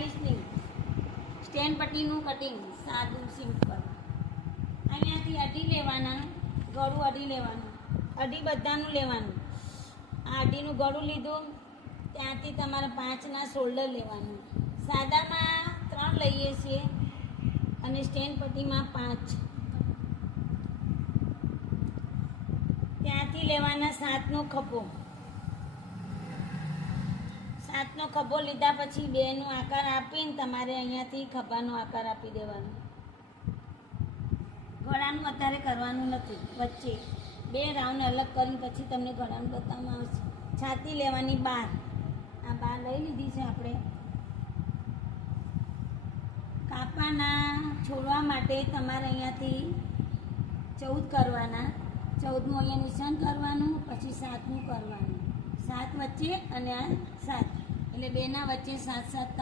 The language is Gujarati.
લીસનિંગ સ્ટેન્ડ પટ્ટીનું કટિંગ સાદું સિમ્પલ. અહીંયાથી અઢી લેવાના, ગળું અઢી લેવાનું, અઢી બધાનું લેવાનું. આ અઢીનું ગળું લીધું, ત્યાંથી તમારે 5ના શોલ્ડર લેવાનું. સાદામાં 3 લઈએ છીએ અને સ્ટેન્ડ પટ્ટીમાં 5. ત્યાંથી લેવાના 7નો ખભો. 7નો ખભો લીધા પછી 2નો આકાર આપીને તમારે અહીંયાથી ખભાનો આકાર આપી દેવાનો. ગળાનું અત્યારે કરવાનું નથી, વચ્ચે 2 રાઉન્ડ અલગ કરીને પછી તમને ગળાનું બતાવવામાં આવશે. છાતી લેવાની 12. આ 12 લઈ લીધી છે આપણે. કાપાના છોડવા માટે તમારે અહીંયાથી 14 કરવાના. 14મું અહીંયા નિશાન કરવાનું, પછી 7મું કરવાનું. 7 વચ્ચે અને આ 7 એટલે 2ના વચ્ચે 7 7